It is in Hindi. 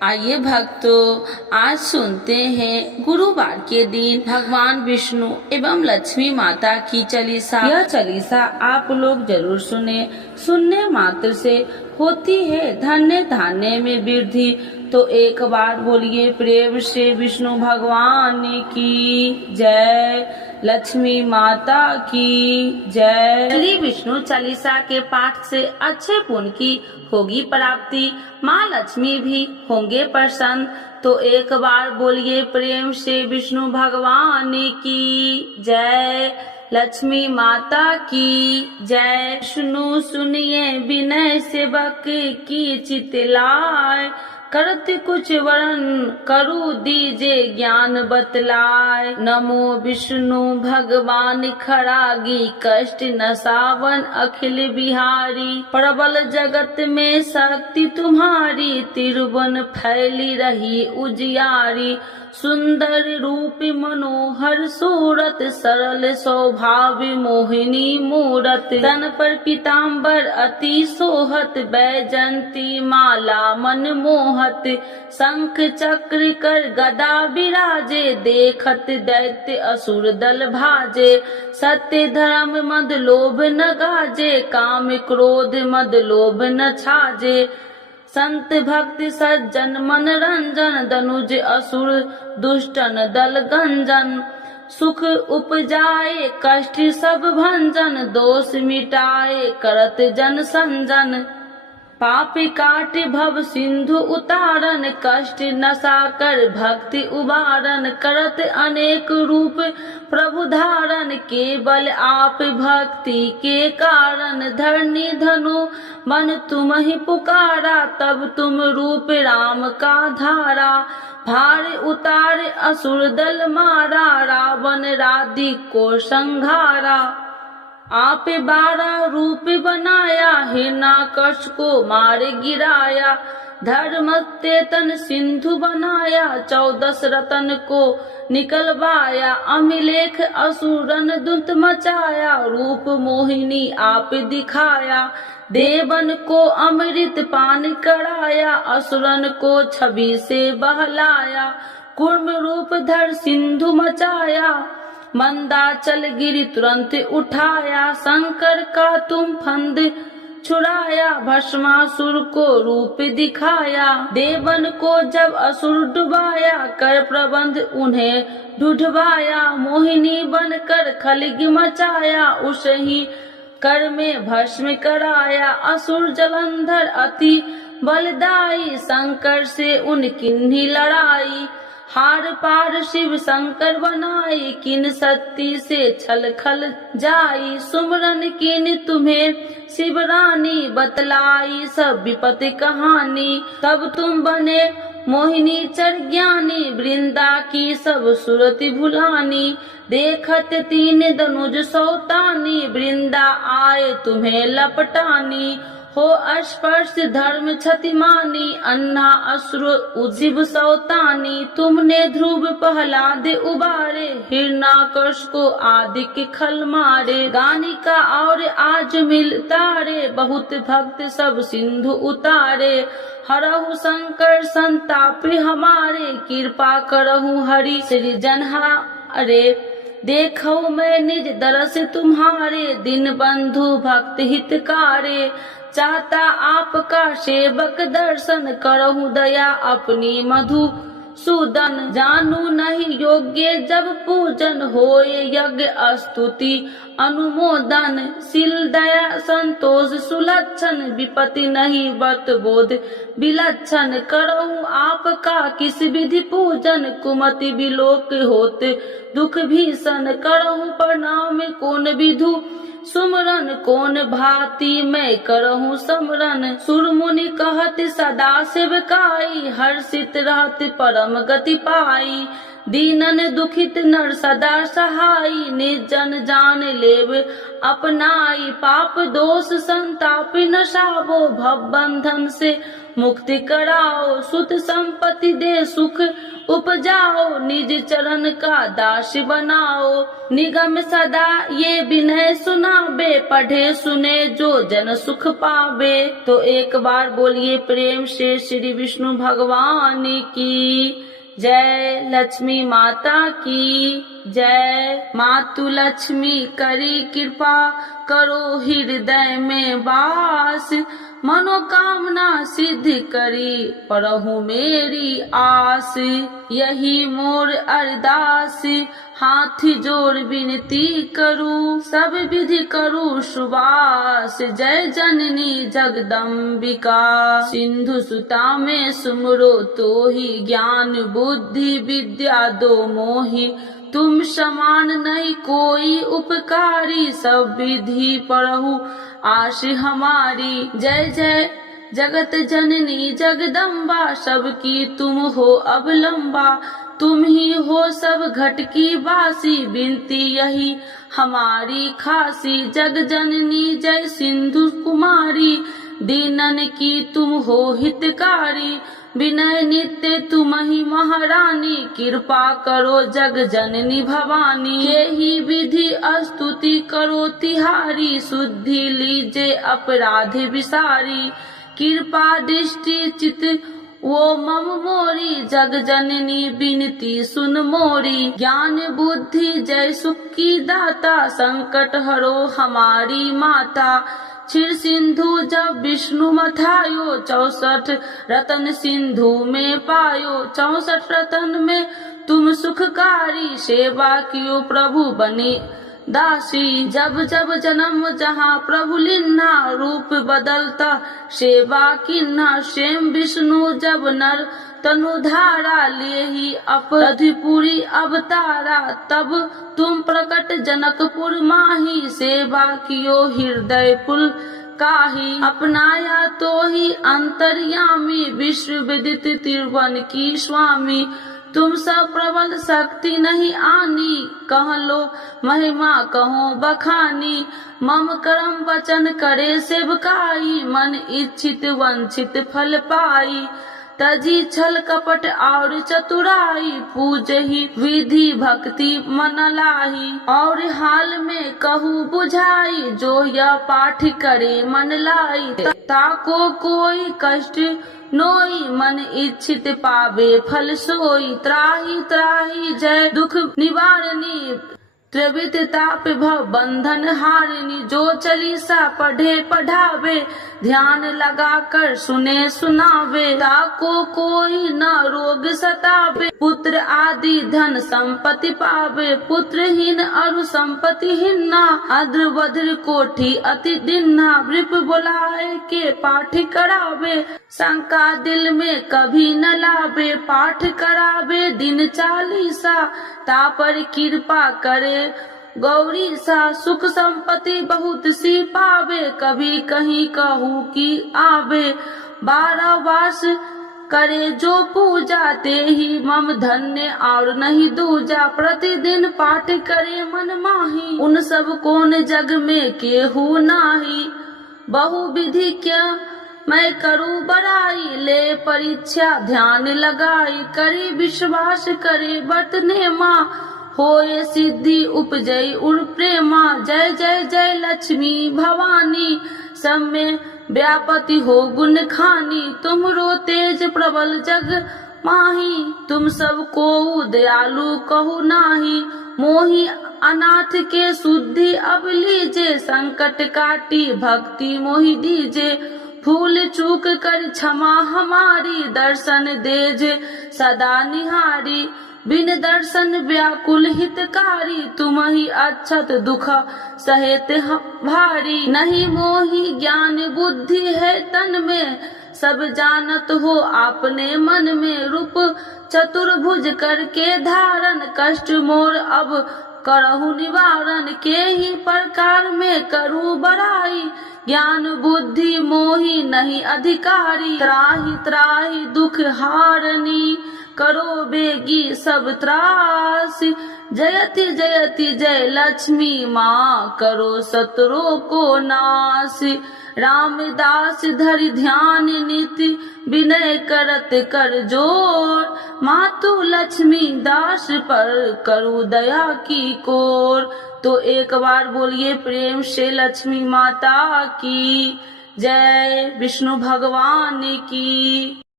आइए भक्तों, आज सुनते हैं गुरुवार के दिन भगवान विष्णु एवं लक्ष्मी माता की चालीसा। यह चालीसा आप लोग जरूर सुने। सुनने मात्र से होती है धन्य धान्य में वृद्धि। तो एक बार बोलिए प्रेम से विष्णु भगवान की जय, लक्ष्मी माता की जय। श्री विष्णु चालीसा के पाठ से अच्छे पुण्य की होगी प्राप्ति, माँ लक्ष्मी भी होंगे प्रसन्न। तो एक बार बोलिए प्रेम से विष्णु भगवान की जय, लक्ष्मी माता की जय। विष्णु सुनिए विनय सेवक की चितलाय, करत कुछ वरण करु दीजे ज्ञान बतलाय। नमो विष्णु भगवान खरागी, कष्ट नसावन अखिल बिहारी। प्रबल जगत में शक्ति तुम्हारी, तिरुवन फैली रही उजियारी। सुंदर रूप मनोहर सूरत, सरल स्वभाव मोहिनी मूरत। तन पर पीताम्बर अति सोहत, बैजंती माला मन मोहत। शंख चक्र कर गदा विराजे, देखत दैत्य असुर दल भाजे। सत्य धर्म मद लोभ न गाजे, काम क्रोध मद लोभ न छाजे। संत भक्त सज्जन मन रंजन, दनुज असुर दुष्टन दल गंजन। सुख उपजाए कष्ट सब भंजन, दोष मिटाए करत जन संजन। पाप काट भव सिंधु उतारन, कष्ट नसा कर भक्ति उबारन। करत अनेक रूप प्रभु धारण, केवल आप भक्ति के कारण। धरनी धनु मन तुम ही पुकारा, तब तुम रूप राम का धारा। भार उतार असुर दल मारा, रावण राधि को संघारा। आप 12 रूप बनाया, हिरण्याकश को मार गिराया। धर्म तेतन सिंधु बनाया, 14 रतन को निकलवाया। अमिलेख असुरन दुत मचाया, रूप मोहिनी आप दिखाया। देवन को अमृत पान कराया, असुरन को छवि से बहलाया। कूर्म रूप धर सिंधु मचाया, मंदाचल गिरि तुरंत उठाया। शंकर का तुम फंद छुड़ाया, भस्मासुर को रूप दिखाया। देवन को जब असुर डुबाया, कर प्रबंध उन्हें ढूढ़वाया। मोहिनी बनकर खलग मचाया, उसही कर में भस्म कराया। असुर जलंधर अति बलदाई, शंकर से उनकी लड़ाई। हार पार शिव शंकर बनाई, किन शक्ति से छल खल जाई। सुमरन किन तुम्हें शिव रानी, बतलाई सब विपत्ति कहानी। तब तुम बने मोहिनी चर ज्ञानी, वृंदा की सब सुरति भुलानी। देखत 3 दनुज सौतानी, वृंदा आए तुम्हें लपटानी। हो स्पर्श धर्म क्षतिमानी, अन्ना असुर उज्जीव सौतानी। तुमने ध्रुव प्रहलाद उबारे, हिरण्याकश को आदि के खल मारे। गानिका और आज मिल तारे, बहुत भक्त सब सिंधु उतारे। हरहु शंकर संताप हमारे, कृपा करहु हरि सृजनहा अरे। देखो मैं निज दरस तुम्हारे, दिन बंधु भक्त हितकारे। चाहता आपका सेवक दर्शन, करहु दया अपनी मधु सूदन। जानू नहीं योग्य जब पूजन, होए यज्ञ स्तुति अनुमोदन। शील दया संतोष सुलक्षण, विपत्ति नहीं व्रत बोध विलक्षण। करहु आपका किस विधि पूजन, कुमति विलोक होत दुख भीषण। करहु प्रणाम कौन विधु सुमरन, कौन भांति मैं करहूँ समरन। सुर मुनि कहत सदा सेवकाई, हर्षित रहत परम गति पाई। दीनन दुखित नर सदा सहाई, निर्जन जान लेव अपनाई। पाप दोष संताप नसावो, भव बंधन से मुक्ति कराओ। सुत संपत्ति दे सुख उपजाओ, निज चरण का दास बनाओ। निगम सदा ये विनय सुनावे, पढ़े सुने जो जन सुख पावे। तो एक बार बोलिए प्रेम से श्री विष्णु भगवान की जय, लक्ष्मी माता की जय। मातु लक्ष्मी करी कृपा, करो हृदय में वास। मनोकामना सिद्ध करी, परहु मेरी आस। यही मोर अरदास, हाथ जोड़ विनती करूं। सब विधि करूं सुबास, जय जननी जगदम्बिका। सिंधु सुता में सुमरो तो ही, ज्ञान बुद्धि विद्या दो मोहि। तुम समान नहीं कोई उपकारी, सब विधि पढ़ू आश हमारी। जय जय जगत जननी जगदम्बा, सबकी तुम हो अवलंबा। तुम ही हो सब घट की वासी, विनती यही हमारी खासी। जग जननी जय सिंधु कुमारी, दीनन की तुम हो हितकारी। विनय नित्य तुम ही महारानी, कृपा करो जग जननी भवानी। यही विधि स्तुति करो तिहारी, शुद्धि लीजे अपराध विसारी। कृपा दृष्टि चित वो मम मोरी, जग जननी बिनती सुन मोरी। ज्ञान बुद्धि जय सुख की दाता, संकट हरो हमारी माता। क्षीर सिंधु जब विष्णु मथायो, 64 रतन सिंधु में पायो। 64 रतन में तुम सुखकारी, सेवा कियो प्रभु बने दासी। जब जब जन्म जहाँ प्रभु लिन्हा, रूप बदलता सेवा किन्हा। स्वयं विष्णु जब नर तनु धारा, ले ही अपराधिपुरी अवतारा। तब तुम प्रकट जनकपुर माही, सेवा कियो हृदय पुल काही। अपनाया तो ही अंतर्यामी, विश्व विदित त्रिभुवन की स्वामी। तुम सब प्रबल शक्ति नहीं आनी, कह लो महिमा कहो बखानी। मम कर्म वचन करे सेवकाई, मन इच्छित वंचित फल पाई। तजी छल कपट और चतुराई, पूजहि विधि भक्ति मन लाही। और हाल में कहूँ बुझाई, जो यह पाठ करे मन लाई। ताको कोई कष्ट नोई, मन इच्छित पावे फल सोई। त्राही त्राही जय दुख निवारणी, त्रिविध ताप भव बंधन हारिणी। जो चालीसा पढ़े पढ़ावे, ध्यान लगा कर सुने सुनावे। ताको कोई न रोग सतावे, पुत्र आदि धन संपत्ति पावे। पुत्रहीन अरु संपत्तिहीना, अद्र वज्र कोठी अति दिन्ना। वृप बुलाए के पाठ करावे, शंका दिल में कभी न लावे। पाठ करावे दिन चालीसा, तापर कृपा करे गौरी सा। सुख संपत्ति बहुत सी पावे, कभी कहीं कहूँ की आवे। 12 वास करे जो पूजा, ते ही मम धन्य और नहीं दूजा। प्रतिदिन पाठ करे मन माही, उन सब कौन जग में केहू नाही। बहु विधि क्या मैं करूँ बड़ाई, ले परीक्षा ध्यान लगाई। करी विश्वास करे बरतने माँ, होए सिद्धि उपजई उर प्रेमा। जय जय जय लक्ष्मी भवानी, सब में व्यापति हो गुण खानी। तुमरो तेज प्रबल जग माही, तुम सब को दयालु कहु नाही। मोहि अनाथ के शुद्धि अब लीजे, संकट काटी भक्ति मोहि दीजे। भूल चूक कर क्षमा हमारी, दर्शन देजे सदा निहारी। बिन दर्शन व्याकुल हितकारी, तुम ही अक्षत दुख सहेत भारी। नहीं मोहि ज्ञान बुद्धि है तन में, सब जानत हो आपने मन में। रूप चतुर्भुज करके धारण, कष्ट मोर अब करहु निवारण। के ही प्रकार में करूँ बड़ाई, ज्ञान बुद्धि मोहि नहीं अधिकारी। त्राहि त्राहि दुख हारनी, करो बेगी सब त्रास। जयति जयति जय लक्ष्मी माँ, करो शत्रु को नाश। रामदास धरि ध्यान नित विनय करत कर जोर, मातु लक्ष्मी दास पर करु दया की कोर। तो एक बार बोलिए प्रेम से लक्ष्मी माता की जय, विष्णु भगवान की।